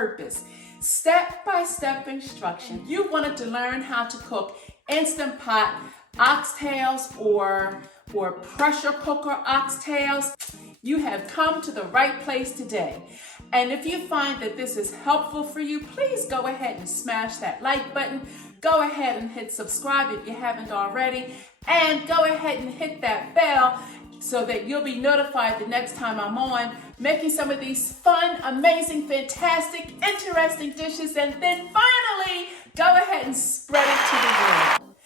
purpose. Step-by-step instruction. You wanted to learn how to cook Instant Pot oxtails or pressure cooker oxtails. You have come to the right place today. And if you find that this is helpful for you, please go ahead and smash that like button. Go ahead and hit subscribe if you haven't already. And go ahead and hit that bell so that you'll be notified the next time I'm on making some of these fun, amazing, fantastic, interesting dishes. And then finally, go ahead and spread it to the world.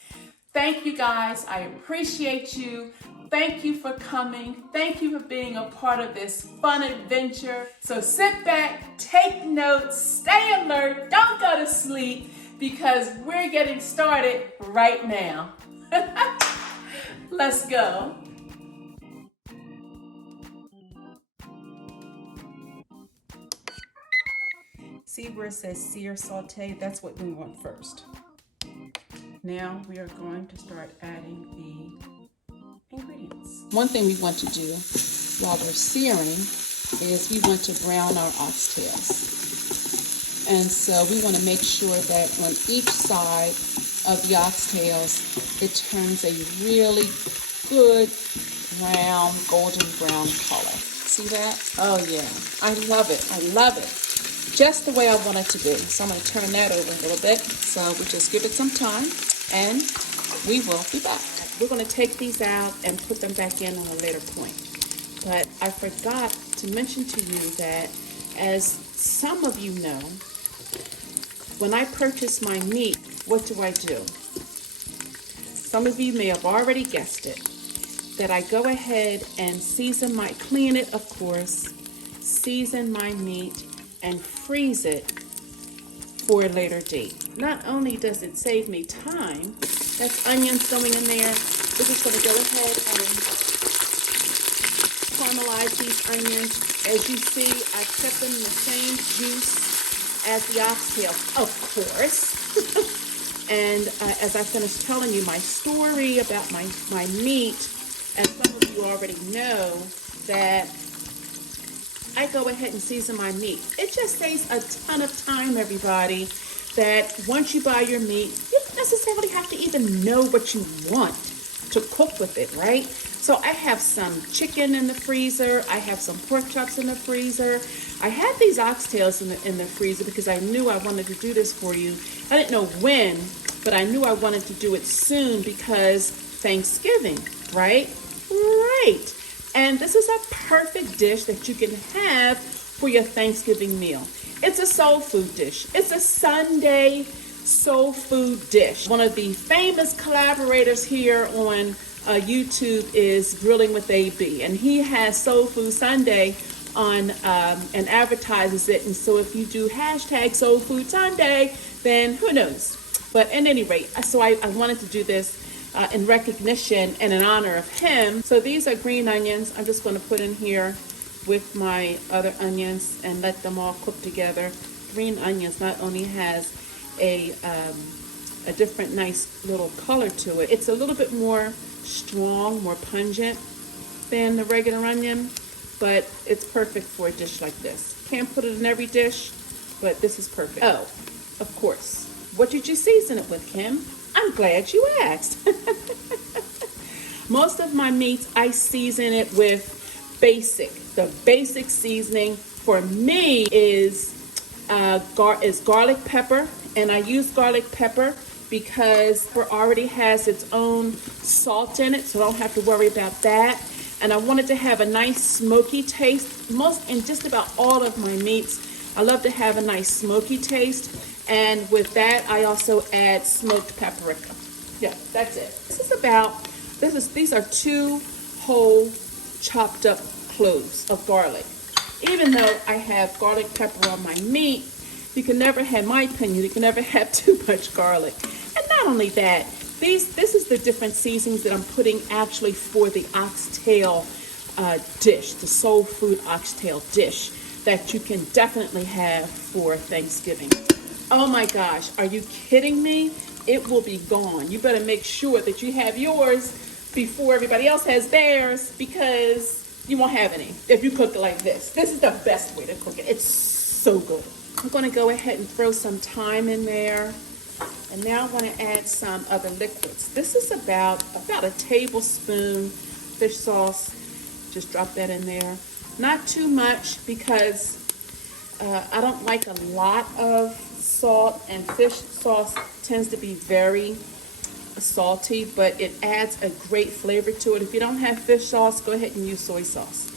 Thank you guys. I appreciate you. Thank you for coming. Thank you for being a part of this fun adventure. So sit back, take notes, stay alert, don't go to sleep because we're getting started right now. Let's go. See where it says Sear Sautee? That's what we want first. Now we are going to start adding the ingredients. One thing we want to do while we're searing is we want to brown our oxtails. And so we want to make sure that on each side of the oxtails, it turns a really good brown, golden brown color. See that? Oh yeah, I love it. I love it. Just the way I want it to be. So I'm going to turn that over a little bit. So we just give it some time and we will be back. We're going to take these out and put them back in on a later point. But I forgot to mention to you that, as some of you know, when I purchase my meat, what do? Some of you may have already guessed it, that I go ahead and clean it of course, season my meat, and freeze it for a later date. Not only does it save me time, that's onions going in there. We're just going to go ahead and caramelize these onions. As you see, I kept them in the same juice as the oxtails, of course. And as I finished telling you my story about my meat, and some of you already know that I go ahead and season my meat. It just saves a ton of time, everybody, that once you buy your meat, you don't necessarily have to even know what you want to cook with it, right? So I have some chicken in the freezer. I have some pork chops in the freezer. I had these oxtails in the freezer because I knew I wanted to do this for you. I didn't know when, but I knew I wanted to do it soon because Thanksgiving, right? Right. And this is a perfect dish that you can have for your Thanksgiving meal. It's a soul food dish. It's a Sunday soul food dish. One of the famous collaborators here on YouTube is Grilling with AB, and he has Soul Food Sunday on and advertises it. And so if you do hashtag Soul Food Sunday, then who knows? But at any rate, so I wanted to do this in recognition and in honor of him. So these are green onions. I'm just going to put in here with my other onions and let them all cook together. Green onions not only has a different nice little color to it, it's a little bit more strong, more pungent than the regular onion, but it's perfect for a dish like this. Can't put it in every dish, but this is perfect. Oh, of course. What did you season it with, Kim? I'm glad you asked. Most of my meats, I season it with basic. The basic seasoning for me is garlic pepper, and I use garlic pepper because it already has its own salt in it, so I don't have to worry about that. And I wanted to have a nice smoky taste. In just about all of my meats, I love to have a nice smoky taste. And with that, I also add smoked paprika. Yeah, that's it. These are 2 whole chopped up cloves of garlic. Even though I have garlic pepper on my meat, you can never have, my opinion, you can never have too much garlic. And not only that, this is the different seasonings that I'm putting actually for the oxtail dish, the soul food oxtail dish that you can definitely have for Thanksgiving. Oh my gosh, are you kidding me? It will be gone. You better make sure that you have yours before everybody else has theirs, because you won't have any if you cook it like this. This is the best way to cook it. It's so good. I'm going to go ahead and throw some thyme in there. And now I want to add some other liquids. This is about a tablespoon fish sauce. Just drop that in there. Not too much because I don't like a lot of salt, and fish sauce tends to be very salty, but it adds a great flavor to it. If you don't have fish sauce, go ahead and use soy sauce.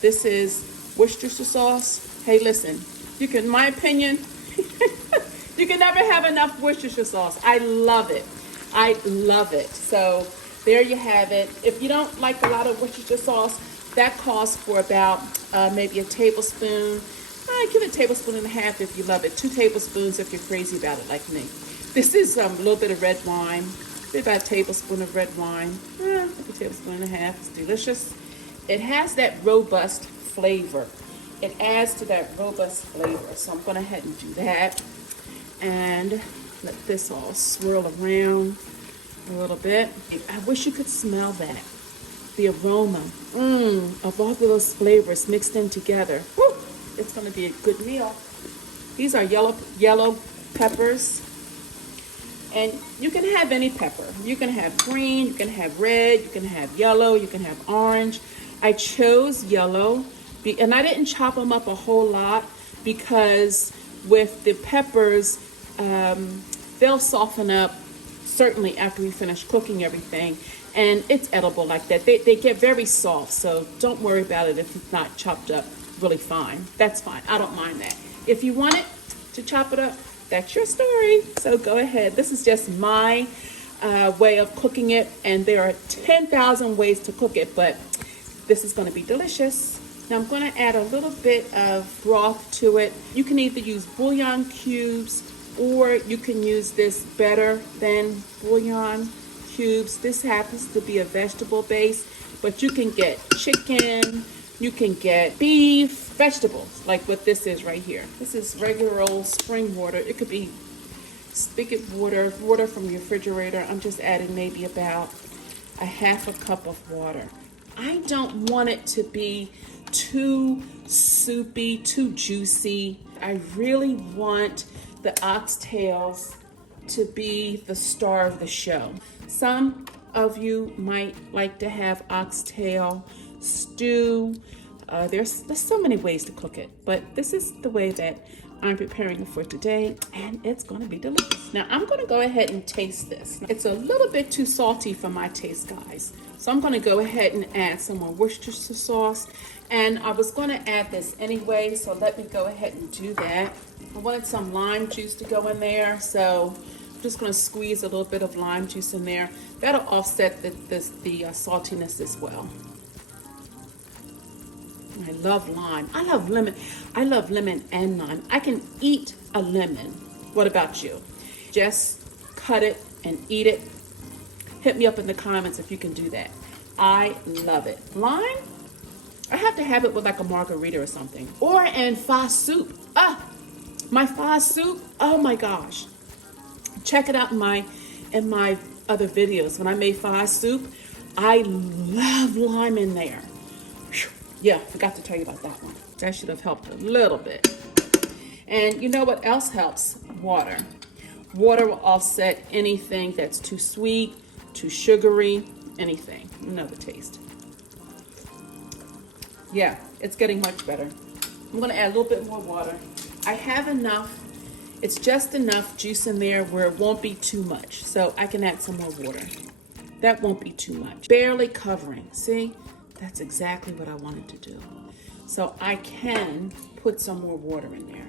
This is Worcestershire sauce. Hey, listen, you can, in my opinion, you can never have enough Worcestershire sauce. I love it. I love it. So there you have it. If you don't like a lot of Worcestershire sauce, that calls for about maybe a tablespoon. Give it a tablespoon and a half if you love it. 2 tablespoons if you're crazy about it like me. This is a little bit of red wine. About a tablespoon of red wine. Maybe a tablespoon and a half. It's delicious. It has that robust flavor. It adds to that robust flavor. So I'm going to head and do that. And let this all swirl around a little bit. I wish you could smell that. The aroma of all of those flavors mixed in together. Woo! It's going to be a good meal. These are yellow peppers. And you can have any pepper. You can have green, you can have red, you can have yellow, you can have orange. I chose yellow, and I didn't chop them up a whole lot because with the peppers, they'll soften up certainly after we finish cooking everything. And it's edible like that. They get very soft, so don't worry about it if it's not chopped up really fine. That's fine. I don't mind that. If you want it to chop it up, that's your story. So go ahead. This is just my way of cooking it, and there are 10,000 ways to cook it, but this is going to be delicious. Now I'm going to add a little bit of broth to it. You can either use bouillon cubes, or you can use this Better Than Bouillon cubes. This happens to be a vegetable base, but you can get chicken, you can get beef, vegetables, like what this is right here. This is regular old spring water. It could be spigot water, water from your refrigerator. I'm just adding maybe about a half a cup of water. I don't want it to be too soupy, too juicy. I really want the oxtails to be the star of the show. Some of you might like to have oxtail stew. There's so many ways to cook it, but this is the way that I'm preparing it for today, and it's going to be delicious. Now I'm going to go ahead and taste this. It's a little bit too salty for my taste, guys, so I'm going to go ahead and add some more Worcestershire sauce, and I was going to add this anyway, so let me go ahead and do that. I wanted some lime juice to go in there, so I'm just going to squeeze a little bit of lime juice in there. That'll offset the saltiness as well. I love lime. I love lemon. I love lemon and lime. I can eat a lemon. What about you? Just cut it and eat it. Hit me up in the comments if you can do that. I love it. Lime, I have to have it with like a margarita or something. Or in pho soup. My pho soup. Oh my gosh. Check it out in my other videos. When I made pho soup, I love lime in there. Yeah, forgot to tell you about that one. That should have helped a little bit. And you know what else helps? Water. Water will offset anything that's too sweet, too sugary, anything. You know the taste. Yeah, it's getting much better. I'm going to add a little bit more water. I have enough. It's just enough juice in there where it won't be too much. So I can add some more water. That won't be too much. Barely covering. See? That's exactly what I wanted to do. So I can put some more water in there.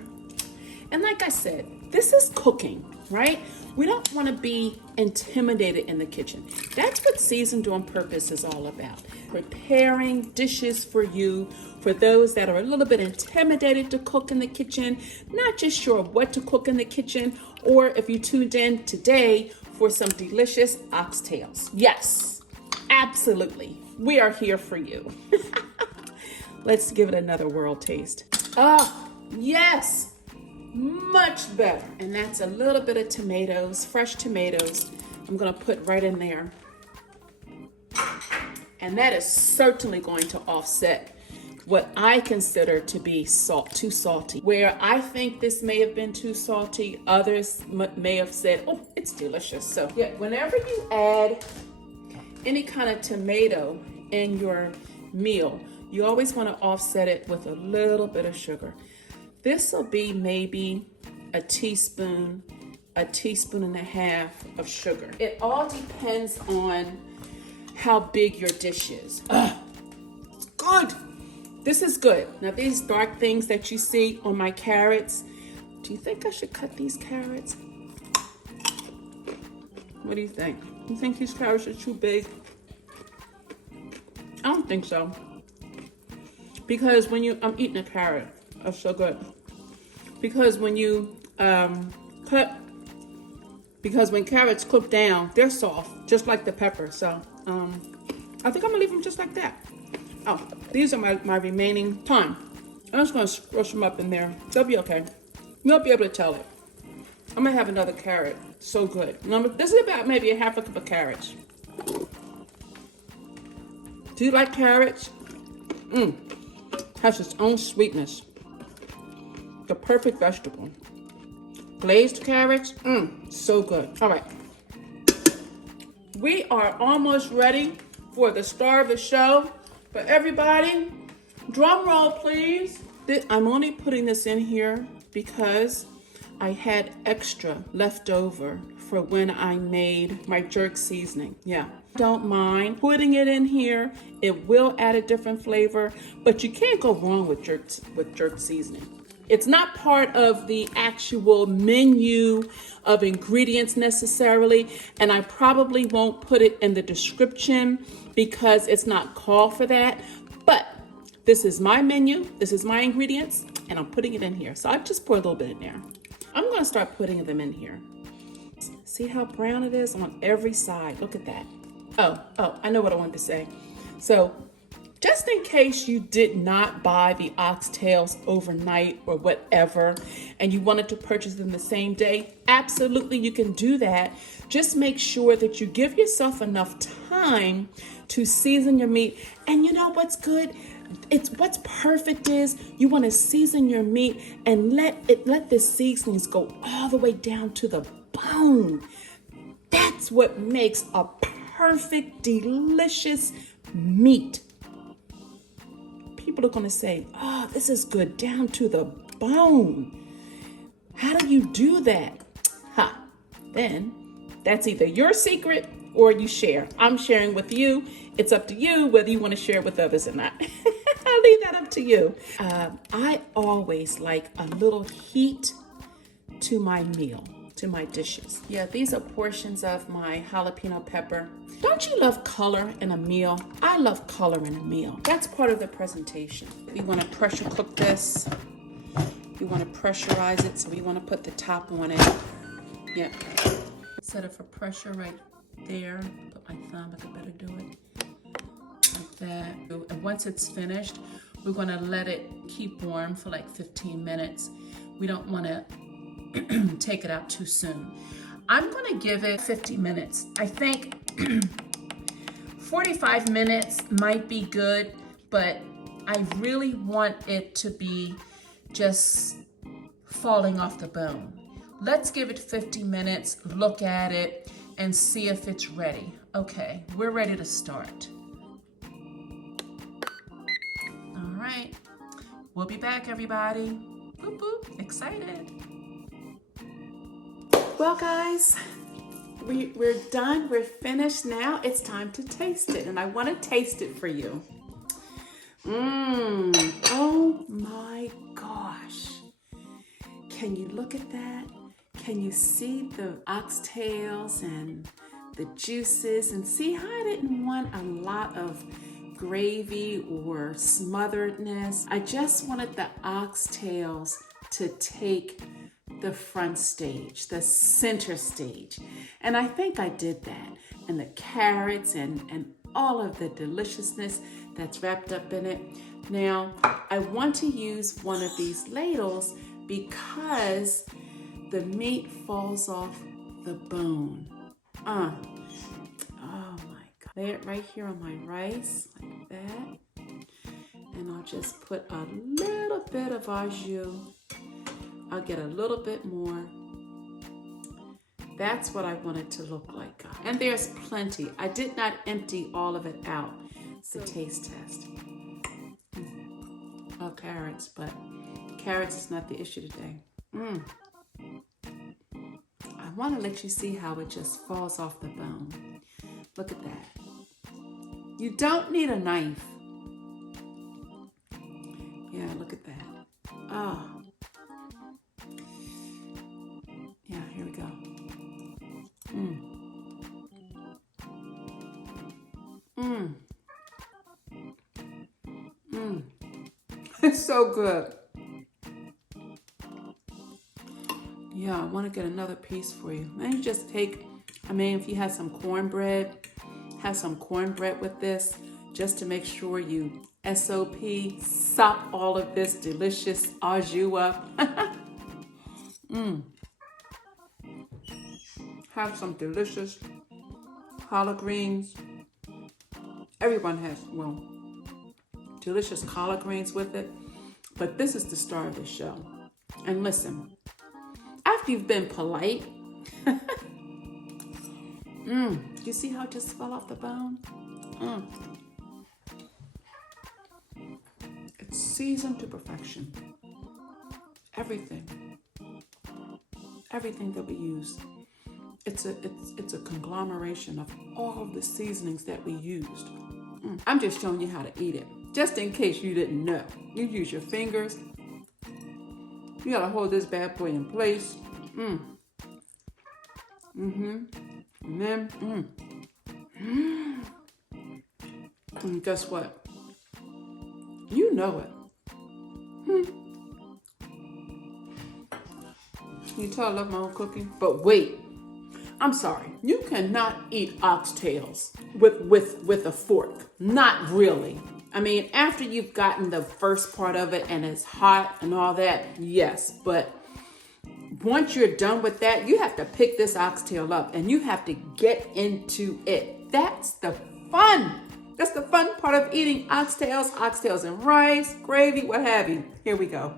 And like I said, this is cooking, right? We don't want to be intimidated in the kitchen. That's what Seasoned on Purpose is all about. Preparing dishes for you, for those that are a little bit intimidated to cook in the kitchen, not just sure what to cook in the kitchen, or if you tuned in today for some delicious oxtails. Yes, absolutely. We are here for you. Let's give it another world taste. Oh, yes, much better. And that's a little bit of tomatoes, fresh tomatoes. I'm gonna put right in there. And that is certainly going to offset what I consider to be too salty. Where I think this may have been too salty, others may have said, oh, it's delicious. So yeah, whenever you add any kind of tomato in your meal, you always want to offset it with a little bit of sugar. This will be maybe a teaspoon and a half of sugar. It all depends on how big your dish is. It's good. This is good. Now these dark things that you see on my carrots, do you think I should cut these carrots? What do you think? You think these carrots are too big? I don't think so. Because when I'm eating a carrot, that's so good. Because when you when carrots cook down, they're soft, just like the pepper. So I think I'm gonna leave them just like that. Oh, these are my remaining thyme. I'm just gonna squish them up in there. They'll be okay. You'll be able to tell it. I'm gonna have another carrot. So good. This is about maybe a half a cup of carrots. Do you like carrots? Has its own sweetness. The perfect vegetable. Glazed carrots, so good. All right. We are almost ready for the star of the show. But everybody, drum roll, please. I'm only putting this in here because I had extra left over for when I made my jerk seasoning. Yeah, don't mind putting it in here. It will add a different flavor, but you can't go wrong with jerk seasoning. It's not part of the actual menu of ingredients necessarily, and I probably won't put it in the description because it's not called for that. But this is my menu, this is my ingredients, and I'm putting it in here. So I just pour a little bit in there. I'm gonna start putting them in here. See how brown it is on every side? Look at that. Oh, I know what I wanted to say. So just in case you did not buy the oxtails overnight or whatever, and you wanted to purchase them the same day, absolutely you can do that. Just make sure that you give yourself enough time to season your meat. And you know what's good? What's perfect is you want to season your meat and let the seasonings go all the way down to the bone. That's what makes a perfect, delicious meat. People are going to say, oh, this is good down to the bone. How do you do that? Then that's either your secret or you share. I'm sharing with you. It's up to you whether you want to share it with others or not. I'll leave that up to you. I always like a little heat to my meal, to my dishes. Yeah, these are portions of my jalapeno pepper. Don't you love color in a meal? I love color in a meal. That's part of the presentation. We want to pressure cook this. We want to pressurize it, so we want to put the top on it. Yeah. Set it for pressure right there. Put my thumb, I could better do it. Like that. And once it's finished, we're going to let it keep warm for like 15 minutes. We don't want to take it out too soon. I'm going to give it 50 minutes. I think 45 minutes might be good, but I really want it to be just falling off the bone. Let's give it 50 minutes, look at it, and see if it's ready. Okay, we're ready to start. All right, we'll be back, everybody. Boop, boop, excited. Well, guys, we're done. We're finished now. It's time to taste it, and I want to taste it for you. Oh my gosh. Can you look at that? Can you see the oxtails and the juices, and see how I didn't want a lot of gravy or smotheredness? I just wanted the oxtails to take the front stage, the center stage. And I think I did that. And the carrots and all of the deliciousness that's wrapped up in it. Now, I want to use one of these ladles because the meat falls off the bone. Oh my God. Lay it right here on my rice, like that. and I'll just put a little bit of au jus. I'll get a little bit more. That's what I want it to look like, guys. And there's plenty. I did not empty all of it out. It's a taste test. Oh, carrots, but carrots is not the issue today. I want to let you see how it just falls off the bone. Look at that. You don't need a knife. Yeah, look at that. Oh. Yeah, here we go. It's so good. Yeah, I want to get another piece for you. And you just take, if you have some cornbread, have some cornbread with this, just to make sure you sop all of this delicious au jus up. Have some delicious collard greens. Everyone has, delicious collard greens with it. But this is the star of the show. And listen, after you've been polite, you see how it just fell off the bone? It's seasoned to perfection. Everything that we use. It's a conglomeration of all of the seasonings that we used. I'm just showing you how to eat it, just in case you didn't know. You use your fingers. You gotta hold this bad boy in place. And then, and guess what? You know it. Can you tell I love my own cooking? But wait, I'm sorry. You cannot eat oxtails with a fork. Not really. After you've gotten the first part of it and it's hot and all that, yes. But once you're done with that, you have to pick this oxtail up and you have to get into it. That's the fun. That's the fun part of eating oxtails and rice, gravy, what have you. Here we go.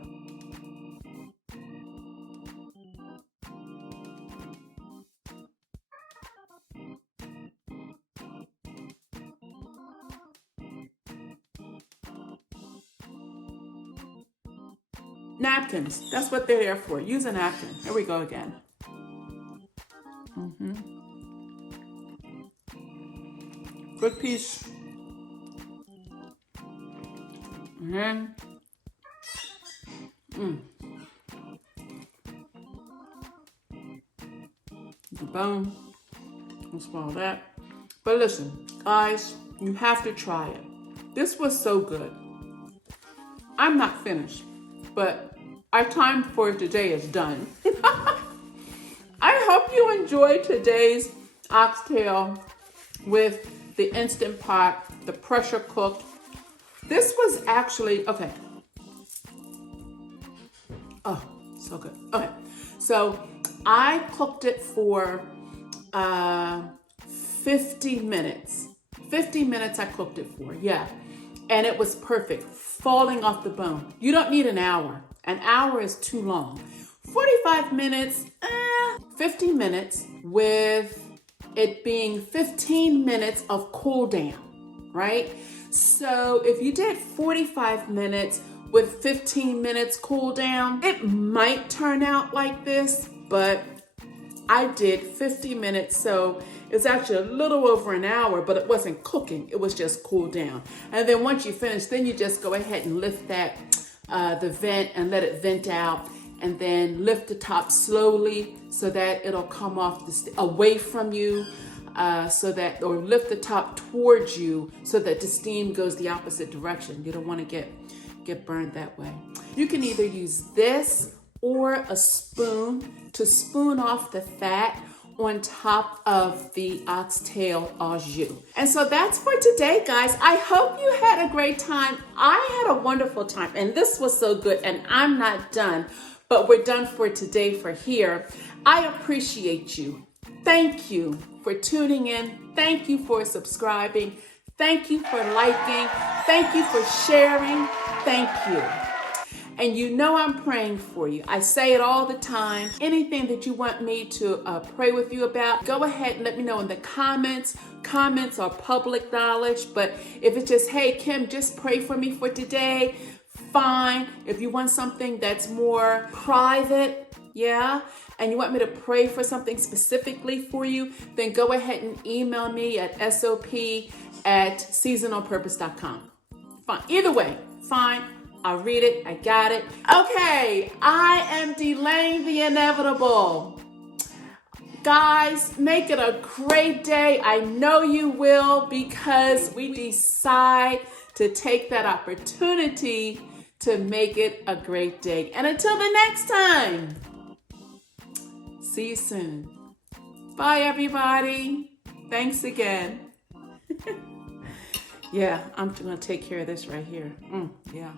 Napkins, that's what they're there for. Use a napkin. Here we go again. Good piece. And the bone. We'll swallow that. But listen, guys, you have to try it. This was so good. I'm not finished, but our time for today is done. I hope you enjoyed today's oxtail with the Instant Pot, the pressure cooked. This was actually, okay. Oh, so good. Okay, so I cooked it for 50 minutes. 50 minutes I cooked it for, yeah. And it was perfect, falling off the bone. You don't need an hour. An hour is too long. 45 minutes, 50 minutes with it being 15 minutes of cool down, right? So if you did 45 minutes with 15 minutes cool down, it might turn out like this, but I did 50 minutes, so it's actually a little over an hour, but it wasn't cooking, it was just cool down. And then once you finish, then you just go ahead and lift that, the vent and let it vent out, and then lift the top slowly so that it'll come off away from you, or lift the top towards you so that the steam goes the opposite direction. You don't want to get burned that way. You can either use this or a spoon to spoon off the fat on top of the oxtail au jus. And so that's for today, guys. I hope you had a great time. I had a wonderful time, and this was so good, and I'm not done, but we're done for today for here. I appreciate you. Thank you for tuning in. Thank you for subscribing. Thank you for liking. Thank you for sharing. Thank you. And you know I'm praying for you. I say it all the time. Anything that you want me to pray with you about, go ahead and let me know in the comments. Comments are public knowledge, but if it's just, hey, Kim, just pray for me for today, fine. If you want something that's more private, yeah, and you want me to pray for something specifically for you, then go ahead and email me at sop@seasononpurpose.com. Fine. Either way, fine. I'll read it. I got it. Okay, I am delaying the inevitable. Guys, make it a great day. I know you will, because we decide to take that opportunity to make it a great day. And until the next time, see you soon. Bye, everybody. Thanks again. Yeah, I'm going to take care of this right here. Yeah.